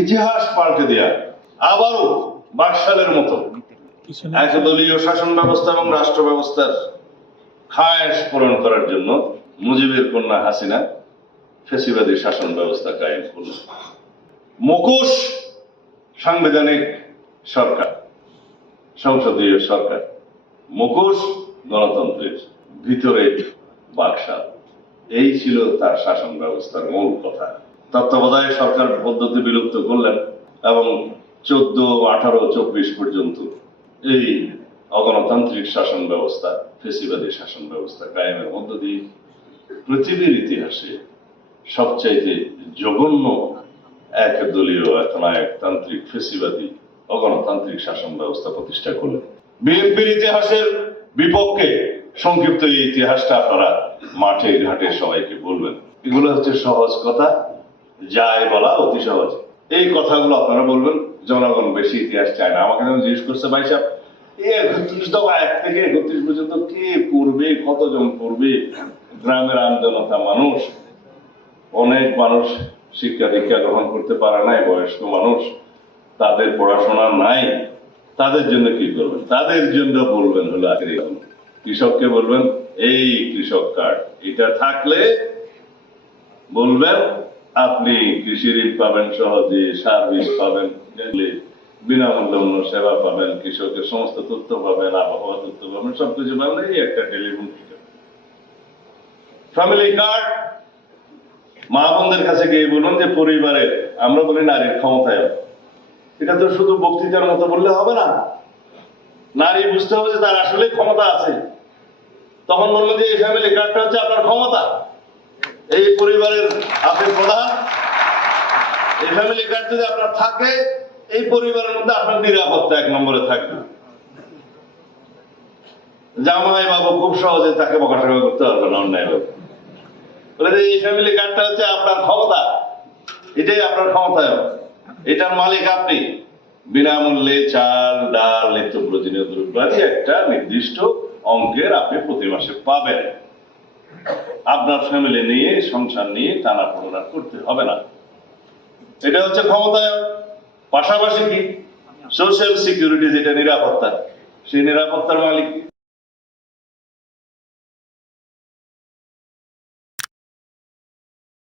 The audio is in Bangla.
ইতিহাস পাল্টে দেয়া, আবারও বাকশালের মতো একদলীয় শাসন ব্যবস্থা এবং রাষ্ট্র ব্যবস্থার খায়েশ পূরণ করার জন্য মুজিবের কন্যা হাসিনা ফ্যাসিবাদী শাসন ব্যবস্থা কায়েম করল। মুখোশ সাংবিধানিক সরকার, সংসদীয় সরকার, মুখোশ গণতন্ত্রের, ভিতরে বাকশাল। এই ছিল তার শাসন ব্যবস্থার মূল কথা। তত্ত্বাবধায়ক সরকার পদ্ধতি বিলুপ্ত করলেন এবং 14, 18, 24 পর্যন্ত এই অগণতান্ত্রিক শাসন ব্যবস্থা, ফ্যাসিবাদী শাসন ব্যবস্থা কায়েমের মধ্য দিয়ে পৃথিবীর ইতিহাসে সবচাইতে জঘন্য একদলীয় একনায়কতান্ত্রিক ফ্যাসিবাদী অগণতান্ত্রিক শাসন ব্যবস্থা প্রতিষ্ঠা করলেন। বিএনপির ইতিহাসের বিপক্ষে সংক্ষিপ্ত এই ইতিহাসটা আপনারা মাঠে ঘাটে সবাইকে বলবেন। এগুলো হচ্ছে সহজ কথা, যায় বলা অতি সহজ। এই কথাগুলো আপনারা বলবেন। জনগণ বেশি ইতিহাস চায় না। আমাকে যখন জিজ্ঞেস করছে, ভাই সাহেব 31 দফা 1 থেকে 31 পর্যন্ত কে পড়বে, কতজন পড়বে? গ্রামের আমজনতা মানুষ, অনেক মানুষ শিক্ষা দীক্ষা গ্রহণ করতে পারে নাই, বয়স্ক মানুষ, তাদের পড়াশোনা নাই, তাদের জন্য কি করবেন? তাদের জন্য বলবেন হলো কৃষককে বলবেন এই কৃষক কার্ড, এটা থাকলে বলবেন আপনি কৃষি ঋণ পাবেন, সহজে সার্ভিস পাবেন, বিনামূল্যে অন্য সেবা পাবেন, কৃষকের সমস্ত তথ্য পাবেন, আবহাওয়া তথ্য পাবেন, সবকিছু পাবেন এই একটা টেলিফোন টিকিট। ফ্যামিলি কার্ড, মা বোনদের কাছে গিয়ে বলুন যে পরিবারে, আমরা বলি নারীর ক্ষমতায়ন, এটা তো শুধু বক্তৃতার মতো বললে হবে না, নারী বুঝতে হবে যে তার আসলে ক্ষমতা আছে। তখন বলবো যে এই ফ্যামিলি কার্ডটা হচ্ছে আপনার ক্ষমতা, এই পরিবারের আপনি প্রধান, এই ফ্যামিলি কার্ড যদি আপনার থাকে এই পরিবারের মধ্যে আপনার নিরাপত্তা 1 নম্বরে থাকবে। জামাই বাবু খুব সহজে তাকে বকাশকা করতে পারবে না অন্যায় ভাবে। বলে এই ফ্যামিলি কার্ডটা হচ্ছে আপনার ক্ষমতা, এটাই আপনার ক্ষমতায়ন, এটার মালিক আপনি। বিনামূল্যে চাল, ডাল, নিত্য প্রয়োজনীয় দ্রব্যাদি একটা নির্দিষ্ট অঙ্কের আপনি প্রতি মাসে পাবেন। আপনার ফ্যামিলি নিয়ে, সংসার নিয়ে টানাপোড়েন করতে হবে না। এটা হচ্ছে ক্ষমতায়ন। পাশাপাশি কি সোশ্যাল সিকিউরিটি, যেটা নিরাপত্তা, সেই নিরাপত্তার মালিক